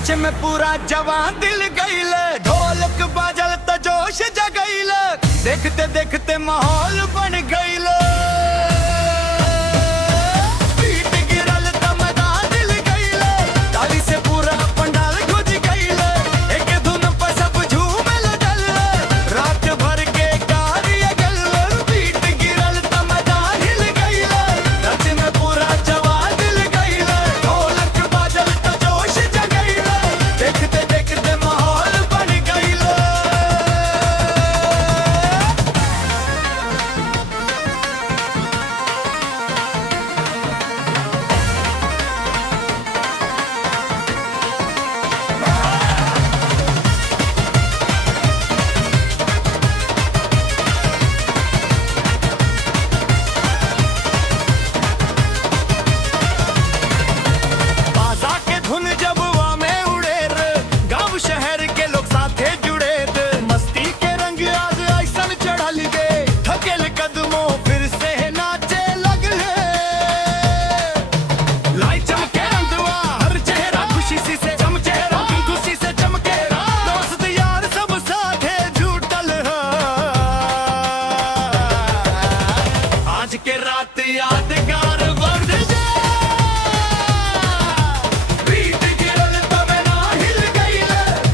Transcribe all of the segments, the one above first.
नाचे में पूरा जवान दिल गईल, ढोलक बाजल त जोश जगईल, देखते देखते माहौल बन गईल। बीट गिरल त मैदान दिल गईल, ताली से पूरा पंडाल गुज गईल, एक धुन पर सब झूमे लगल, रात भर के कार्य गल। बीट गिरल त मैदान हिल गईल, नाचे में पूरा जवान दिल गईल, ढोलक बाजल त जोश जगईल, देखते देखते माहौल बन गईल। बाजा के धुन जब हवा में उड़े रे, गांव शहर के लोग साथे जुड़े रे, मस्ती के रंग आज ऐसन चढ़ल गे, थकेल कदमों फिर से नाचे लगे। लाई चमके रंगवा हर चेहरा खुशी सी से चमके, रंग खुशी से चमके, दोस्त यार सब साथे जुटल है। आज के रात यादगार बन जाए। बीट गिरल त मैदान हिल गईल,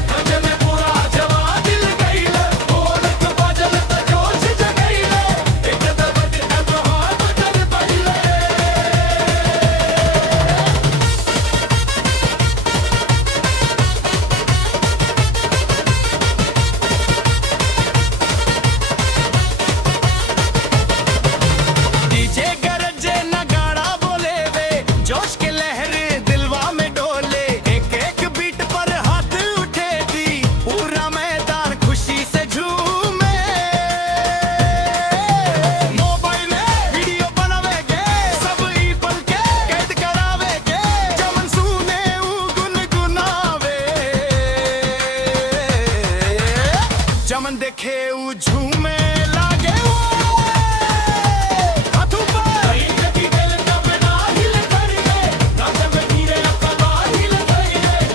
नाचे में पूरा जवान दिल गईल, ढोलक बाजल त जोश जगईल, एक दबक अब हाथ कर पहिले। डीजे गरजे नगाड़ा बोले वे, जोश के लहरे दिलवा में डोले, एक एक बीट पर हाथ उठे दी, पूरा मैदान खुशी से झूमे। मोबाइल में वीडियो बनावेगे, सब ई पल के कैद करावेगे, जमन सुने ऊ गुनगुनावे, जमन देखे ऊ झूमे लागे। हाथों पर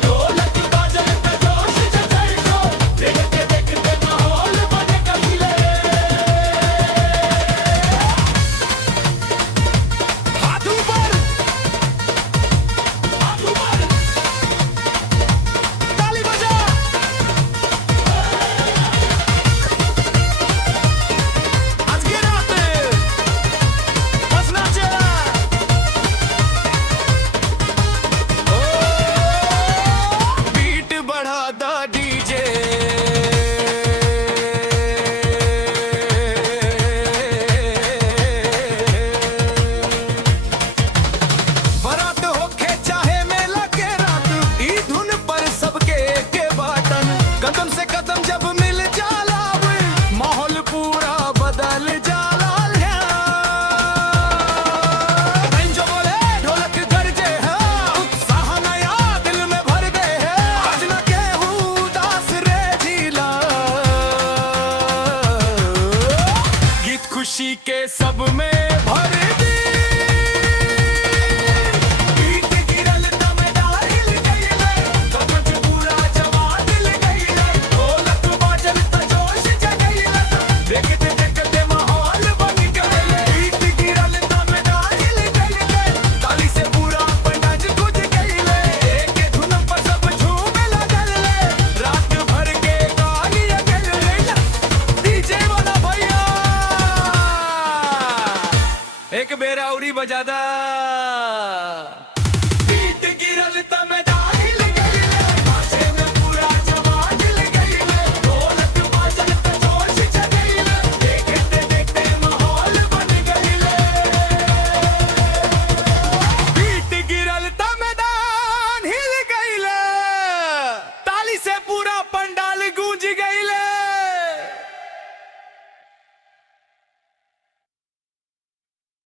ढोलक बाजल त जोश जगाइलो, देखते देखते माहौल बन गईले। हाथों पर ताली बजा। आज की रात बस नाचे। बीट बढ़ा दा डीजे, बारात होके चाहे मेला के रात, ई धुन पर सबके के बाटन, कदम से कदम जब मिल जाला, माहौल पूरा बदल जाला। जो बोले ढोलक गरजे है, उत्साह नया दिल में भर गए है, आज न केहू उदास रे झीला, गीत खुशी के सब में भर दी। बीट गिरल त मैदान हिल गईल, सबच पूरा जवान दिल गईल, ढोलक बाजल त जोश जगईल, देखते देखते माहौल बन गईल। बीट गिरल त मैदान हिल गईल, ताली से पूरा पंडाल गुज गईल, एक धुन पर सब झूमे लगल, रात भर के कार्य गईल। डीजे वाला भैया एक बेर औरी बजा दा।